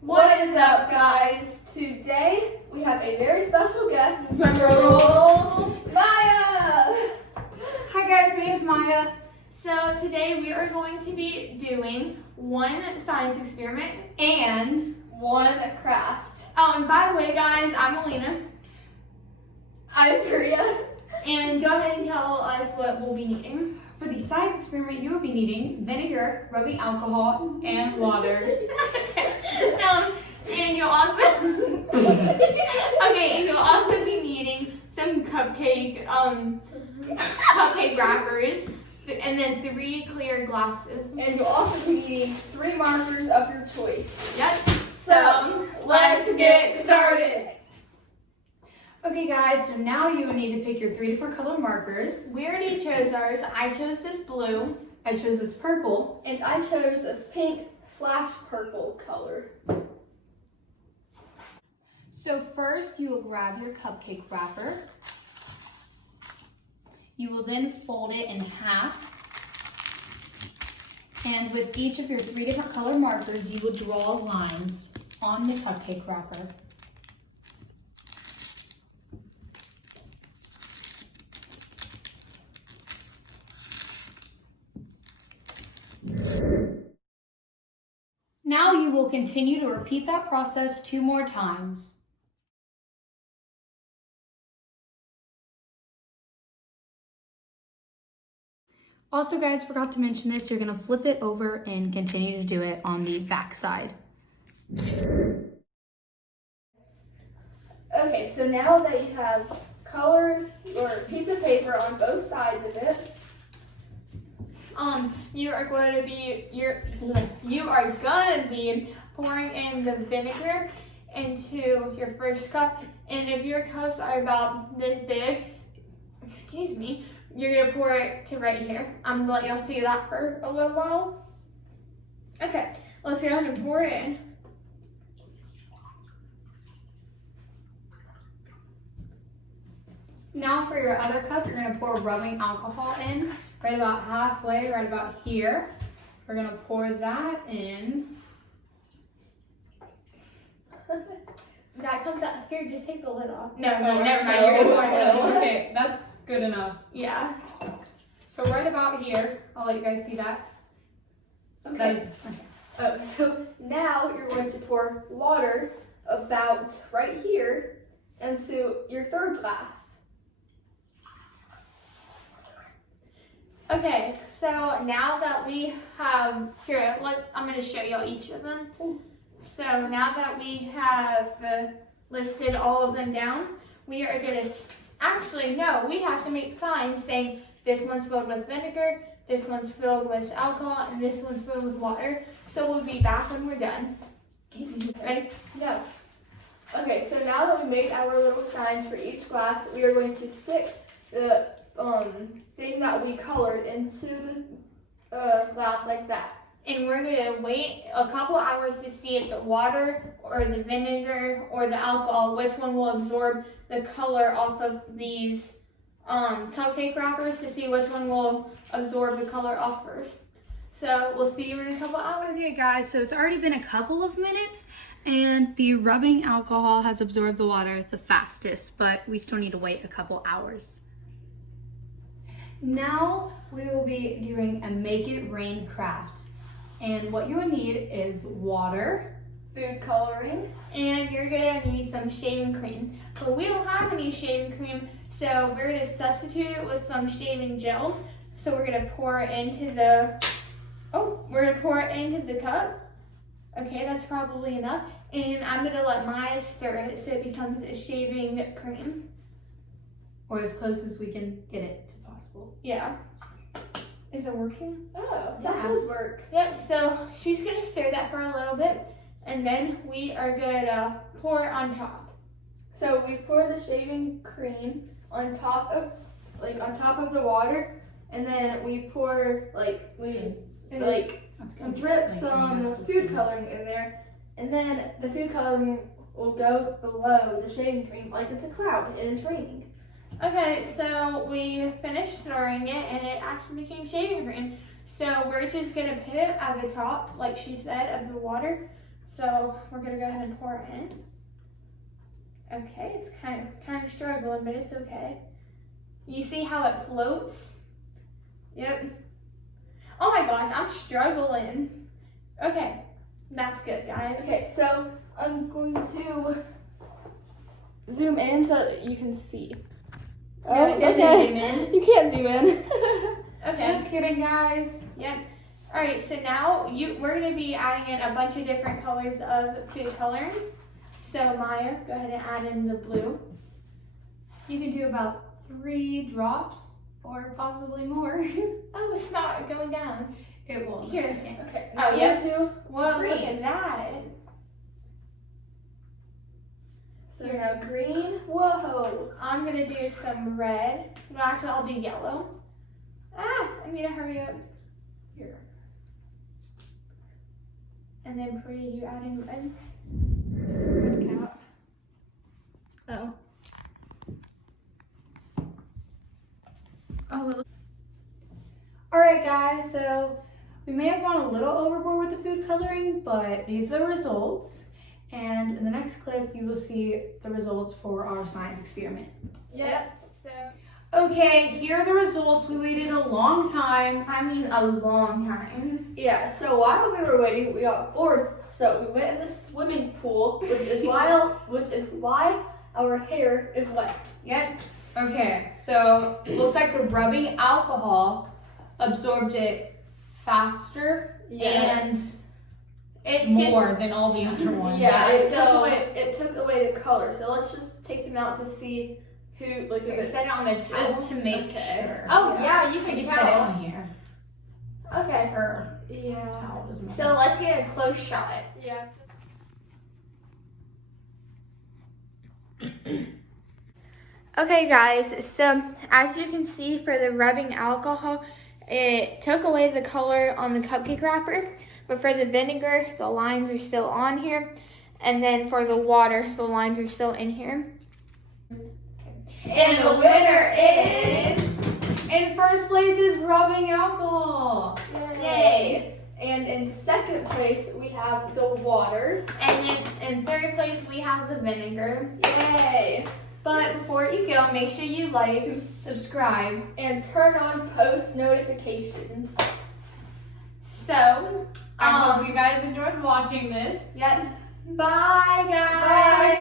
What is up, guys? Today we have a very special guest, Myah. Hi guys, my name is Myah. So today we are going to be doing one science experiment And one craft. Oh, and by the way guys, I'm Elina. I'm Pria. And go ahead and tell us what we'll be needing. For the science experiment, you will be needing vinegar, rubbing alcohol, and water. And you'll also and you'll also be needing some cupcake wrappers, and then 3 clear glasses. And you'll also be needing 3 markers of your choice. Yep. So let's get started. Okay guys, so now you will need to pick your 3 different color markers. We already chose ours. I chose this blue. I chose this purple. And I chose this pink/purple color. So first you will grab your cupcake wrapper. You will then fold it in half. And with each of your 3 different color markers, you will draw lines on the cupcake wrapper. Now you will continue to repeat that process 2 more times. Also guys, forgot to mention this, you're gonna flip it over and continue to do it on the back side. Okay, so now that you have colored your piece of paper on both sides of it, You are going to be pouring in the vinegar into your first cup, and if your cups are about this big, excuse me, you're gonna pour it to right here. I'm gonna let y'all see that for a little while. Okay, let's go ahead and pour it in. Now for your other cup, you're gonna pour rubbing alcohol in, right about halfway, right about here. We're gonna pour that in. That comes out here. Just take the lid off. No, never mind. You're gonna pour it in. Okay, that's good enough. Yeah. So right about here, I'll let you guys see that. okay. So now you're going to pour water about right here into your 3rd glass. Okay, so now that we have I'm going to show y'all each of them. So now that we have listed all of them down, we are going to we have to make signs saying this one's filled with vinegar, this one's filled with alcohol, and this one's filled with water. So we'll be back when we're done. Ready? No. Okay, so now that we made our little signs for each glass, we are going to stick the thing that we colored into the glass like that. And we're going to wait a couple hours to see if the water or the vinegar or the alcohol, which one will absorb the color off of these cupcake wrappers, to see which one will absorb the color off first. So we'll see you in a couple hours. Okay guys, so it's already been a couple of minutes and the rubbing alcohol has absorbed the water the fastest, but we still need to wait a couple hours. Now we will be doing a make it rain craft. And what you will need is water, Food coloring. And you're gonna need some shaving cream. But we don't have any shaving cream, so we're gonna substitute it with some shaving gel. So we're gonna pour it into the cup. Okay, that's probably enough. And I'm gonna let Myah stir it so it becomes a shaving cream. or as close as we can get it to possible. Yeah. Is it working? Oh, Yeah. that does work. Yep, so she's gonna stir that for a little bit, and then we are gonna pour it on top. So we pour the shaving cream on top of the water, and then we pour drip some food coloring in there, and then the food coloring will go below the shaving cream like it's a cloud and it's raining. Okay, so we finished stirring it and it actually became shaving cream. So we're just gonna put it at the top, like she said, of the water. So we're gonna go ahead and pour it in. Okay, it's kind of struggling, but it's okay. You see how it floats? Yep. Oh my gosh, I'm struggling. Okay, that's good, guys. Okay, so I'm going to zoom in so that you can see. No, it doesn't zoom in. You can't zoom in. Okay. Just kidding, guys. Yep. All right, so now we're gonna be adding in a bunch of different colors of food coloring. So Maya, go ahead and add in the blue. You can do about 3 drops or possibly more. Oh, it's not going down. It will. Here. Okay. Oh, yeah. Two. Whoa, Green. look at that. So now green. Whoa. I'm gonna do some red. No, actually, I'll do yellow. Ah, I need to hurry up. Here. And then Priya, you adding red. Where's the red cap? Oh. Oh. Alright guys, so we may have gone a little overboard with the food coloring, but these are the results. And in the next clip, you will see the results for our science experiment. Yep. So, Okay, here are the results. We waited a long time. I mean, a long time. Yeah, so while we were waiting, we got bored. So we went in the swimming pool, which is why our hair is wet. Yep. Okay, so it looks like the rubbing alcohol absorbed it faster and It more than all the other ones. Yeah, so- it took away the color. So let's just take them out to see who, like, if Set it on the towel. Just to make Okay. sure. Oh yeah, you I can can put it tell. on here. Okay. Her Yeah. towel doesn't matter. So let's get a close shot. Yes. Okay guys, so as you can see for the rubbing alcohol, it took away the color on the cupcake wrapper, but for the vinegar, the lines are still on here, and then for the water, the lines are still in here. And the winner is, in first place is rubbing alcohol. Yay! And in second place, we have the water. And then in third place, we have the vinegar. Yay! But before you go, make sure you like, Subscribe. And turn on post notifications. So, I hope you guys enjoyed watching this. Yep. bye guys! Bye.